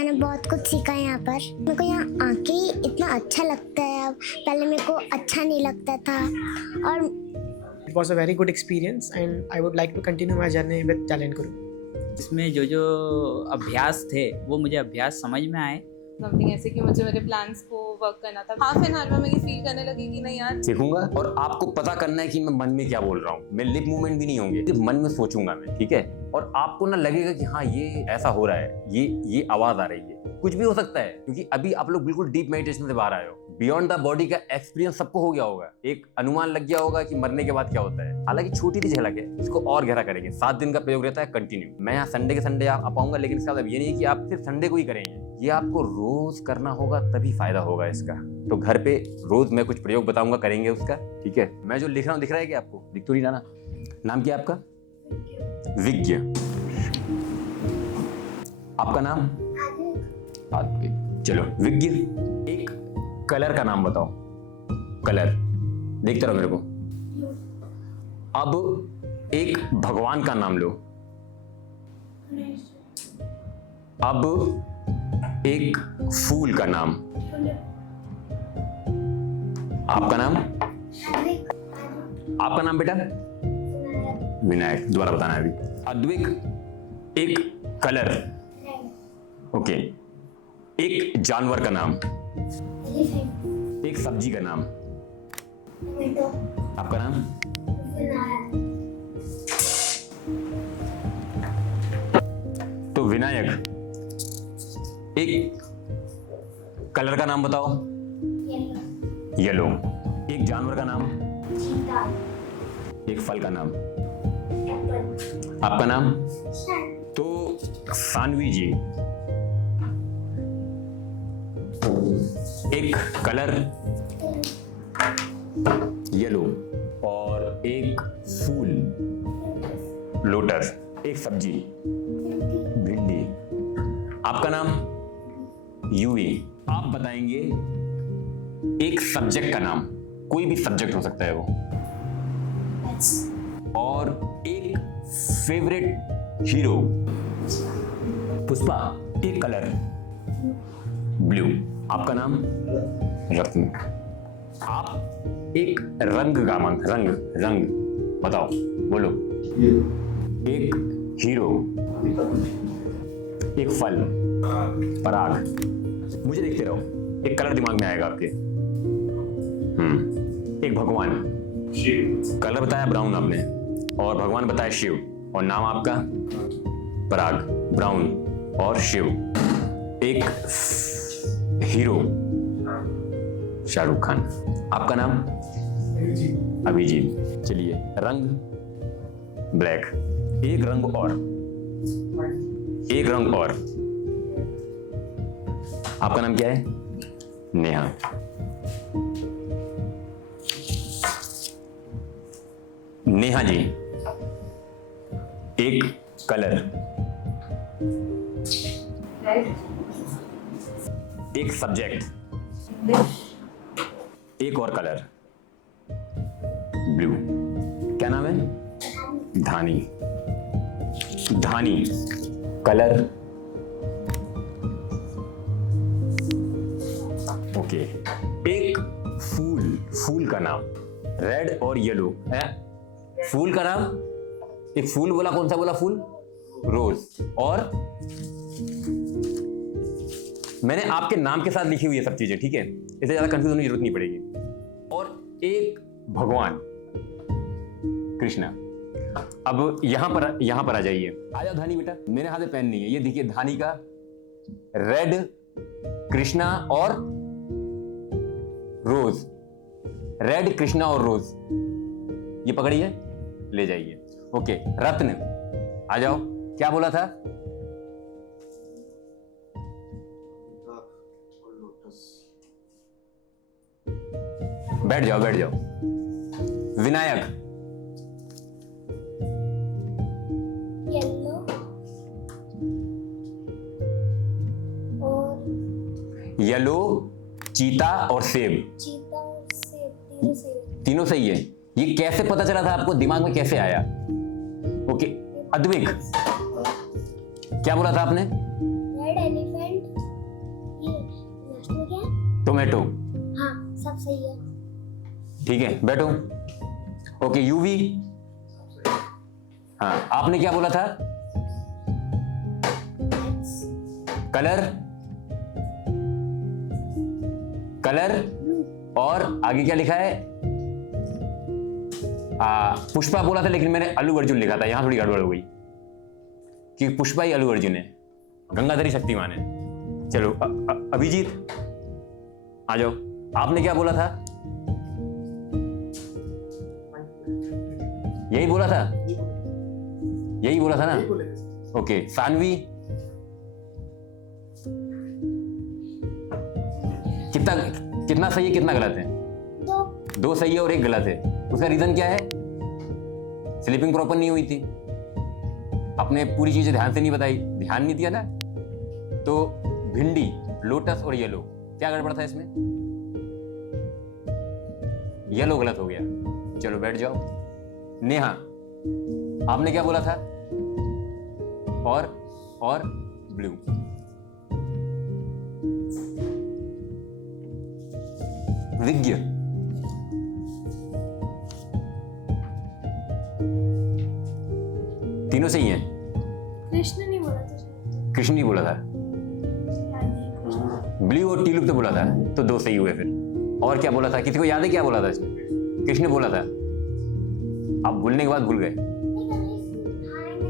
मैंने बहुत कुछ सीखा है यहाँ पर। मेरे को यहाँ आके ही इतना अच्छा लगता है। अब पहले मेरे को अच्छा नहीं लगता था। और It was a very good experience and I would like to continue my journey with Talent Guru. इसमें जो जो अभ्यास थे वो मुझे अभ्यास समझ में आए। समथिंग ऐसे कि मुझे मेरे प्लान्स को वर्क करना था। हाफ एन आवर में मैं ये फील करने लगी कि नहीं यार सीखूंगा और आपको पता करना है कि मैं मन में क्या बोल रहा हूँ। मेरे लिप मूवमेंट भी नहीं होंगे, सिर्फ मन में सोचूंगा मैं, ठीक है। और आपको ना लगेगा कि हाँ ये ऐसा हो रहा है, ये आवाज आ रही है। कुछ भी हो सकता है क्योंकि अभी आप लोग बिल्कुल डीप मेडिटेशन से बाहर आए हो। बियॉन्ड द बॉडी का एक्सपीरियंस सबको हो गया होगा, एक अनुमान लग गया होगा कि मरने के बाद क्या होता है। हालांकि छोटी सी झलक है, इसको और गहरा करेंगे। 7 दिन का प्रयोग रहता है कंटिन्यू। मैं यहाँ संडे के संडे आ पाऊंगा, लेकिन इसका मतलब ये नहीं है कि आप सिर्फ संडे को ही करेंगे। ये आपको रोज करना होगा, तभी फायदा होगा इसका। तो घर पे रोज मैं कुछ प्रयोग बताऊंगा, करेंगे उसका, ठीक है। मैं जो लिख रहा हूँ दिख रहा है क्या आपको? दिख तो नहीं रहा ना? नाम क्या है आपका? विज्ञ। आपका नाम? आद्विक। चलो विज्ञ, एक कलर का नाम बताओ। कलर देखते रहो मेरे को। अब एक भगवान का नाम लो। अब एक फूल का नाम। आपका नाम? आपका नाम बेटा? विनायक। दोबारा बताना है अभी। अद्विक, एक कलर, ओके। एक जानवर का नाम, एक सब्जी का नाम। आपका नाम? तो विनायक, एक कलर का नाम बताओ। येलो। एक जानवर का नाम, एक फल का नाम। आपका नाम? तो सानवी जी, एक कलर येलो और एक फूल लोटस, एक सब्जी भिंडी। आपका नाम? यूवी। आप बताएंगे एक सब्जेक्ट का नाम, कोई भी सब्जेक्ट हो सकता है वो, और एक फेवरेट हीरो। पुष्पा, एक कलर ब्लू। आपका नाम? रत्न। आप एक रंग का मान, रंग बताओ, बोलो। एक हीरो, एक फल, पराग। मुझे देखते रहो, एक कलर दिमाग में आएगा आपके। एक भगवान, कलर बताया ब्राउन आपने, और भगवान बताया शिव, और नाम आपका? पराग, ब्राउन और शिव। एक हीरो, शाहरुख खान। आपका नाम? अभिजीत। चलिए, रंग ब्लैक। एक रंग और, एक रंग और। आपका नाम क्या है? नेहा। नेहा जी, एक कलर, एक सब्जेक्ट, एक और कलर ब्लू। क्या नाम है? धानी। धानी, कलर ओके। एक फूल, फूल का नाम रेड और येलो है। फूल का नाम? एक फूल बोला, कौन सा बोला? फूल, रोज। और मैंने आपके नाम के साथ लिखी हुई है सब चीजें, ठीक है। इससे ज्यादा कंफ्यूज होने की जरूरत नहीं पड़ेगी। और एक भगवान कृष्णा। अब यहां पर आ जाइए। आ जाओ धानी बेटा। मेरे हाथ में पेन नहीं है, ये देखिए धानी का रेड, कृष्णा और रोज। रेड, कृष्णा और रोज, ये पकड़िए, ले जाइए। ओके, रत्न, आ जाओ। क्या बोला था? बैठ जाओ, बैठ जाओ। विनायक, येलो और येलो, चीता और सेब। चीता और सेब, तीनों सही। तीनों सही है। ये कैसे पता चला था आपको? दिमाग में कैसे आया? ओके, अद्विक, क्या बोला था आपने? रेड एलिफेंट, टोमेटो, हाँ सब सही है। ठीक है बैठो। ओके यूवी, हाँ आपने क्या बोला था? कलर, कलर और आगे क्या लिखा है? पुष्पा बोला था लेकिन मैंने अल्लू अर्जुन लिखा था, यहां थोड़ी गड़बड़ हो गई कि पुष्पा ही अल्लू अर्जुन है, गंगाधरी शक्तिमान है। चलो अभिजीत आ जाओ, आपने क्या बोला था? यही बोला था, यही बोला था ना? ओके सानवी, कितना सही है कितना गलत है? दो सही है और एक गलत है। उसका रीजन क्या है? स्लीपिंग प्रॉपर नहीं हुई थी, आपने पूरी चीजें ध्यान से नहीं बताई, ध्यान नहीं दिया ना। तो भिंडी, लोटस और येलो, क्या गड़बड़ था इसमें? येलो गलत हो गया। चलो बैठ जाओ। नेहा आपने क्या बोला था? और ब्लू। विज्ञ, तीनों सही हैं। कृष्ण नहीं बोला था, कृष्ण नहीं बोला था, ब्लू और टीलुप तो बोला था, तो दो सही हुए फिर। और क्या बोला था? किसी को याद है क्या बोला था इसमें? कृष्ण बोला था, आप बोलने के बाद भूल गए।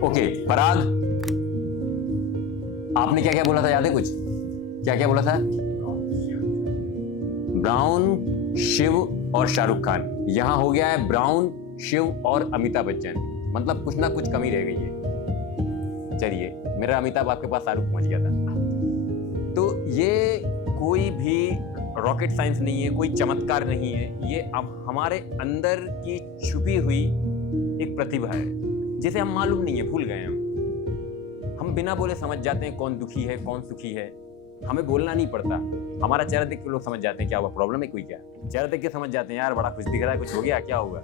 ओके पराग, आपने क्या क्या बोला था, याद है कुछ? क्या क्या बोला था? ब्राउन, शिव और शाहरुख खान। यहां हो गया है ब्राउन, शिव और अमिताभ बच्चन, मतलब कुछ ना कुछ कमी रह गई है। चलिए मेरा अमिताभ आपके पास शाहरुख पहुंच गया था। तो ये कोई भी रॉकेट साइंस नहीं है, कोई चमत्कार नहीं है, ये अब हमारे अंदर की छुपी हुई एक प्रतिभा है जिसे हम मालूम नहीं है, भूल गए हम बिना बोले समझ जाते हैं कौन दुखी है कौन सुखी है। हमें बोलना नहीं पड़ता, हमारा चेहरा देख के लोग समझ जाते हैं क्या हुआ, प्रॉब्लम है कोई, क्या चेहरा देख के समझ जाते हैं यार बड़ा खुश दिख रहा है, कुछ हो गया, क्या होगा,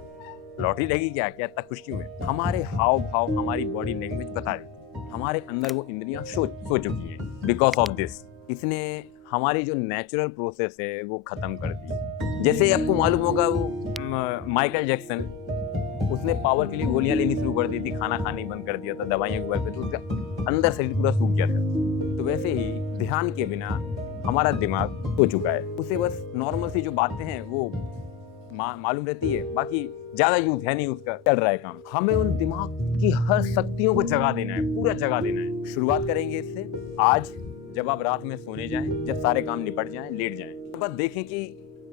लॉटरी लगी क्या, क्या इतना खुश क्यों है। हमारे हाव भाव, हमारी बॉडी लैंग्वेज बता देती है, हमारे अंदर वो इंद्रियां सो चुकी है। बिकॉज ऑफ दिस इसने हमारी जो नेचुरल प्रोसेस है वो खत्म कर दी। जैसे आपको मालूम होगा वो माइकल जैक्सन, उसने पावर के लिए गोलियां लेनी शुरू कर दी थी, खाना खाना ही बंद कर दिया था दवाइयों के बल पे, तो उसका अंदर शरीर पूरा सूख गया था। तो वैसे ही ध्यान के बिना हमारा दिमाग हो चुका है, उसे बस नॉर्मल सी जो बातें हैं वो मालूम रहती है, बाकी ज्यादा यूज है नहीं उसका, चल रहा है काम। हमें उन दिमाग की हर शक्तियों को जगा देना है, पूरा जगा देना है। शुरुआत करेंगे इससे आज, जब आप रात में सोने जाएं, जब सारे काम निपट जाएं, लेट जाएं, उसके बाद देखें कि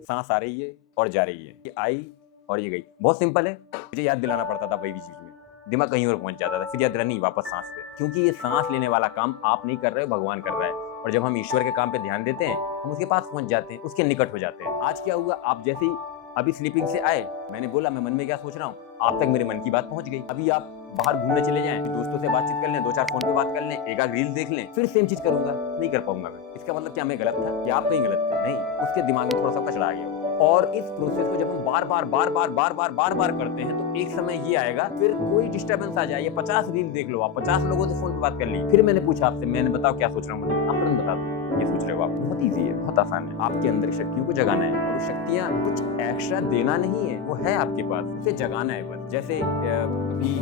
सांस आ रही है और जा रही है, ये आई और ये गई। बहुत सिंपल है, मुझे याद दिलाना पड़ता था वही चीज में, दिमाग कहीं और पहुंच जाता था, फिर याद दिला नहीं वापस सांस पे, क्योंकि ये सांस लेने वाला काम आप नहीं कर रहे हो, भगवान कर रहा है। और जब हम ईश्वर के काम पे ध्यान देते हैं, हम उसके पास पहुंच जाते हैं, उसके निकट हो जाते हैं। आज क्या हुआ, आप जैसे ही अभी स्लीपिंग से आए, मैंने बोला मैं मन में क्या सोच रहा हूँ, आप तक मेरे मन की बात पहुंच गई। अभी आप बाहर घूमने चले जाएं, दोस्तों से बातचीत कर लें, 2-4 फोन पे बात कर लें, एक आध रील देख लें, फिर सेम चीज करूंगा, नहीं कर पाऊंगा मैं। इसका मतलब क्या मैं गलत था या आप कहीं गलत थे? नहीं, उसके दिमाग में थोड़ा सा कचरा आ गया। और इस प्रोसेस को जब हम बार बार करते हैं, तो एक समय ये आएगा, फिर कोई डिस्टर्बेंस आ जाए, ये 50 रील देख लो, आप 50 लोगों से फोन पे बात कर ली, फिर मैंने पूछा आपसे, मैंने बताओ क्या सोच रहा हूँ, आप तुरंत बता दो ये सोच रहे हो आप। बहुत ईजी है, बहुत आसान है, आपके अंदर शक्तियों को जगाना है, और वो शक्तियां कुछ एक्स्ट्रा देना नहीं है, वो है आपके पास, उसे जगाना है बस। जैसे अभी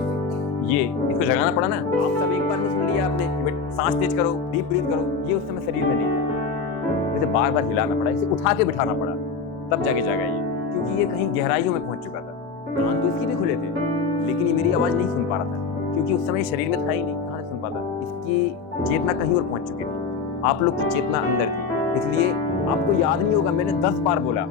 ये इसको जगाना पड़ा ना, आप सब एक बार में सुन लिया आपने, बट सांस तेज करो, डीप ब्रीथ करो, ये उस समय शरीर में नहीं था, इसे बार बार हिलाना पड़ा, इसे उठा के बिठाना पड़ा, तब जाके जागा ये, क्योंकि ये कहीं गहराइयों में पहुंच चुका था। कान तो इसकी भी खुले थे, लेकिन ये मेरी आवाज नहीं सुन पा रहा था, क्योंकि उस समय शरीर में था ही नहीं, कहाँ से सुन पाता। इसकी चेतना कहीं और पहुंच चुकी थी, आप लोग की चेतना अंदर थी, इसलिए आपको याद नहीं होगा, मैंने 10 बार बोला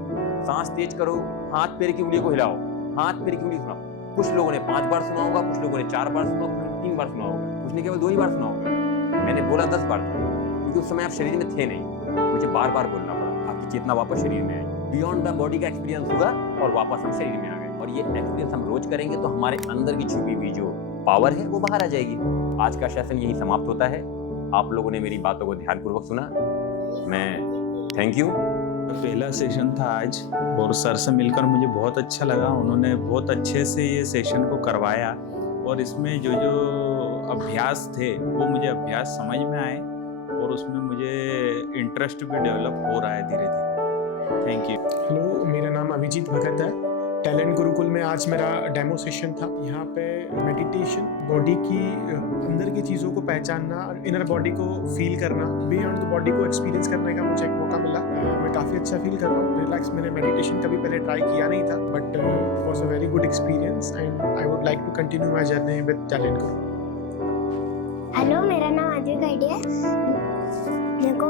सांस तेज करो, हाथ पैर की उंगलियों को हिलाओ, हाथ पैर की उंगली सुनाओ। कुछ लोगों ने 5 बार सुना होगा, कुछ लोगों ने 4 बार सुना होगा, कुछ ने 3 बार सुना होगा, कुछ ने केवल 2 ही बार सुना होगा। मैंने बोला 10 बार था, क्योंकि उस समय आप शरीर में थे नहीं, मुझे बार बार बोलना पड़ा, आपकी चेतना वापस शरीर में आई, बियॉन्ड द बॉडी का एक्सपीरियंस हुआ और वापस हम शरीर में आ गए। और ये एक्सपीरियंस हम रोज करेंगे तो हमारे अंदर की छुपी हुई जो पावर है वो बाहर आ जाएगी। आज का सेशन यही समाप्त होता है। आप लोगों ने मेरी बातों को ध्यानपूर्वक सुना, मैं थैंक यू। पहला सेशन था आज, और सर से मिलकर मुझे बहुत अच्छा लगा, उन्होंने बहुत अच्छे से ये सेशन को करवाया, और इसमें जो जो अभ्यास थे वो मुझे अभ्यास समझ में आए, और उसमें मुझे इंटरेस्ट भी डेवलप हो रहा है धीरे धीरे। Thank you. हेलो, मेरा नाम अभिजीत भगत है। टैलेंट गुरुकुल में आज मेरा डेमो सेशन था। यहाँ पे मेडिटेशन, बॉडी की अंदर की चीज़ों को पहचानना और इनर बॉडी को फील करना, बियॉन्ड द बॉडी को एक्सपीरियंस करने का मुझे एक मौका मिला। मैं काफ़ी अच्छा फील कर रहा हूँ, रिलैक्स। मैंने मेडिटेशन कभी पहले ट्राई किया नहीं था, but it was a very good experience and I would like to continue my journey with Talent Gurukul. Hello, मेरा नाम आदिल गाइडी है। मेरे को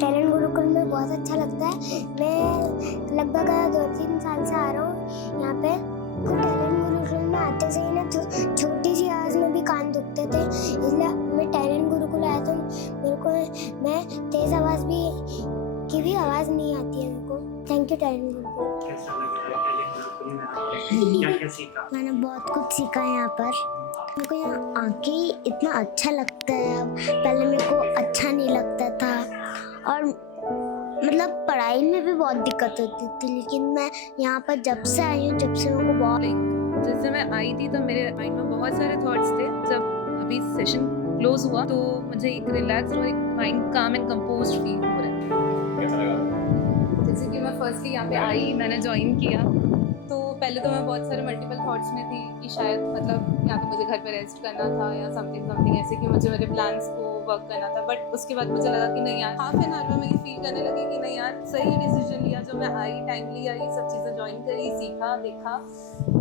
टैलेंट गुरुकुल में बहुत अच्छा लगता है। मैं लगभग 2-3 साल से आ रहा हूँ यहाँ पे। तो टैलेंट गुरुकुल में आते से ही ना छोटी सी आवाज़ में भी कान दुखते थे, इसलिए मैं टैलेंट गुरुकुल आया था। मैं तेज़ आवाज़ की भी आवाज़ नहीं आती है मेरे को। Thank you talent Gurukul. मैंने बहुत कुछ सीखा है यहाँ पर। मेरे को यहाँ आके ही इतना अच्छा लगता है। अब पहले मेरे को अच्छा नहीं लगता था और मतलब पढ़ाई में भी बहुत दिक्कत होती थी, लेकिन मैं यहाँ पर जब से आई हूँ, जब से मेरे को बहुत जैसे मैं आई थी तो मेरे माइंड में बहुत सारे थॉट्स थे। जब अभी सेशन क्लोज हुआ तो मुझे एक रिलैक्स और एक माइंड काम एंड कंपोज्ड फील हो रहा है। कैसा लगा? जैसे कि मैं फर्स्टली यहाँ पे आई, मैंने ज्वाइन किया तो पहले तो मैं बहुत सारे मल्टीपल थॉट्स में थी कि शायद मतलब यहाँ पे मुझे घर पे रेस्ट करना था या समथिंग ऐसे कि मुझे मेरे प्लान्स को वर्क करना था। बट उसके बाद मुझे लगा कि नहीं यार, हाफ एन आवर में मैं ये फील करने लगी कि नहीं यार, सही डिसीजन लिया जो मैं आई, टाइमली आई, सब चीज़ें ज्वाइन करी, सीखा, देखा।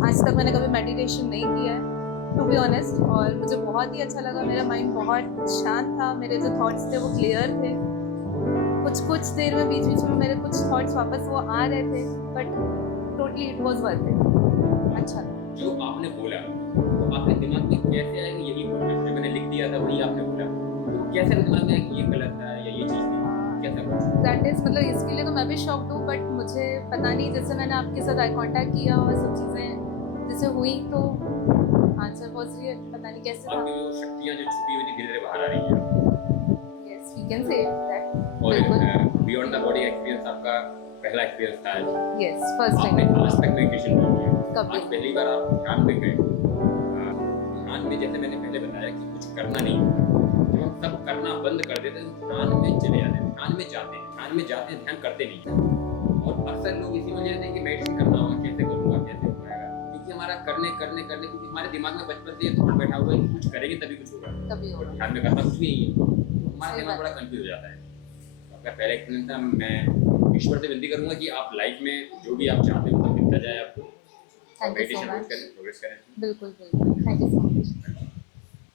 आज तक मैंने कभी मेडिटेशन नहीं किया है टू बी ऑनेस्ट, और मुझे बहुत ही अच्छा लगा। मेरा माइंड बहुत शांत था, मेरे जो थॉट्स थे वो क्लियर थे। कुछ देर में बीच में मेरे कुछ थॉट्स वापस वो आ रहे थे, but totally it was worth it. अच्छा जो आपने बोला तो आपके दिमाग में कैसे आया कि यही बोलना है? जो मैंने लिख दिया था वही आपने बोला, तो कैसे दिमाग में आया कि ये गलत है या ये चीज़ थी? कैसा कुछ दैट इज मतलब इसके लिए तो मैं भी शॉक्ड हूँ, बट मुझे पता नहीं, जैसे मैंने आपके साथ आई कांटेक्ट किया और सब चीज़ें जैसे हुई तो आंसर वाज रियल। पता नहीं कैसे था। आपकी जो शक्तियाँ जो छुपी हुई थी धीरे धीरे बाहर आ रही हैं। Yes we can say that. और बियॉन्ड द बॉडी एक्सपीरियंस आपका पहला एक्सपीरियंस था आज। यस फर्स्ट आपने टाइम। आज तक मेडिटेशन नहीं किया, कभी आज पहली बार आप ध्यान में गए। ध्यान में जैसे मैंने पहले बताया कि कुछ करना नहीं है, जब हम सब करना बंद कर देते हैं तो ध्यान में चले जाते हैं, ध्यान में जाते हैं, ध्यान करते नहीं हैं। और अक्सर लोग इसी वजह से कि मेडिटेशन करना होगा, कैसे करूँगा, कैसे हो पाएगा, क्योंकि हमारा करने क्योंकि हमारे दिमाग में बचपन से ये थॉट बैठा हुआ है कि कुछ करेंगे तभी कुछ होगा, कभी और होगा। ध्यान में करना कुछ भी नहीं है, तो हमारा सही दिमाग बात बड़ा कंफ्यूज हो जाता है। आपका पहला एक्सपीरियंस था। मैं ईश्वर से विनती करूंगा कि आप लाइफ में जो भी आप चाहते हो सब मिलता जाए आपको, thank you so meditation much. Progress करें। बिल्कुल बिल्कुल, थैंक यू सो मच।